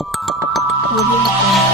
Audio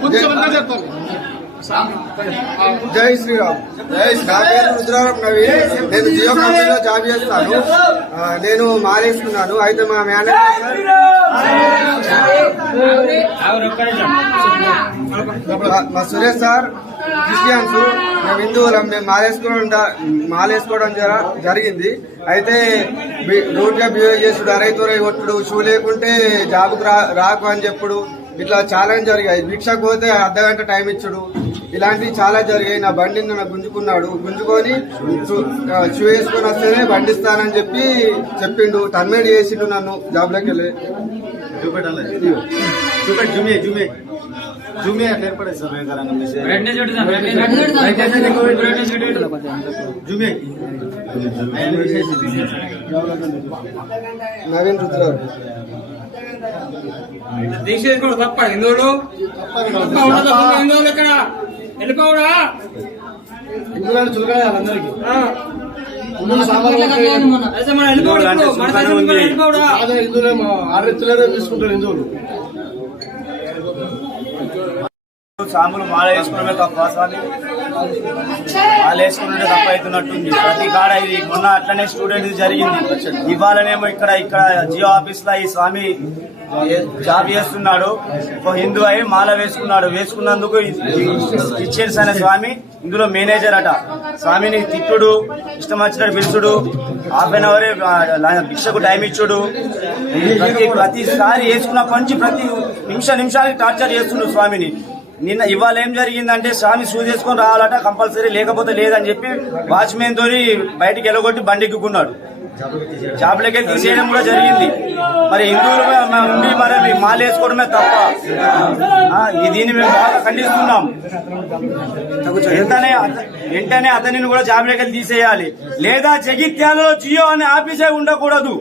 కొంచెం చెప్పాలి జై శ్రీరామ్. నా పేరు రుద్రారం నవీన్. నేను జియో కంపెనీలో జాబ్ చేస్తాను. నేను మారేసుకున్నాను అయితే మా మేనేజర్ మా- సురేష్ సార్ క్రిస్టియన్స్ మేము హిందువులం మేము మాలేసుకోవడం జ- మాలేసుకోవడం జర- జరిగింది. అయితే బి- రూట్గా బిహేవ్ చేసుడు అరైతురై కొట్టుడు షూ లేకుంటే జాబుకు రా రాకు అని చెప్పుడు. ఇట్లా చాలా జరిగాయి. భిక్షకు పోతే అర్ధ గంట టైం ఇచ్చుడు. ఇలాంటివి చాలా జరిగాయి. నా బండిని నన్ను గుంజుకున్నాడు. గుంజుకొని షూ- వేసుకొని వస్తేనే బండి ఇస్తానని చెప్పి చెప్పిండు. టర్మినేట్ చేసిండు నన్ను జాబ్లోకి వెళ్ళి. జుమే జుమే. జుమే ఏర్పడే జుమే. నవీన్ రుద్రారు. దీక్ష తప్ప. హిందువులు హిందువులు ఇక్కడ వెళ్ళిపోవడా అందరికి? సాములు మాల వేసుకోవడమే తప్ప స్వామి వాళ్ళు వేసుకున్నట్టే తప్ప అవుతున్నట్టుంది. ప్రతి కాడ ఇది మొన్న అట్లనే స్టూడెంట్ జరిగింది. ఇవాళనేమో ఇక్కడ ఇక్కడ జియో ఆఫీస్లో ఈ స్వామి జాబ్ చేస్తున్నాడు. ఒక హిందూ అయి మాల వేసుకున్నాడు. వేసుకున్నందుకు ఇచ్చేసి అనే స్వామి. ఇందులో మేనేజర్ అట. స్వామిని తిట్టుడు ఇష్టం వచ్చినట్టు పిలుచుడు. హాఫ్ అన్ అవరే భిక్షకు టైం ఇచ్చుడు. ప్రతి ప్రతిసారి వేసుకున్న పంచి ప్రతి నిమిష నిమిషానికి టార్చర్ చేస్తుండు స్వామిని. నిన్న ఇవాళ ఏం జరిగిందంటే స్వామి షూ చేసుకొని రావాలట కంపల్సరీ లేకపోతే లేదని చెప్పి వాచ్మెన్ తోని బయటికి వెళ్ళగొట్టి బండిక్కున్నాడు జాబ్లకే తీసేయడం కూడా జరిగింది. మరి హిందువులు ఉండి మరి మాలు మాల వేసుకోవడమే తప్ప దీన్ని మేము బాగా ఖండిస్తున్నాం. వెంటనే వెంటనే అతనిని కూడా జాబ్లకి తీసేయాలి. లేదా జగిత్యాలలో జియో అనే ఆఫీసే ఉండకూడదు.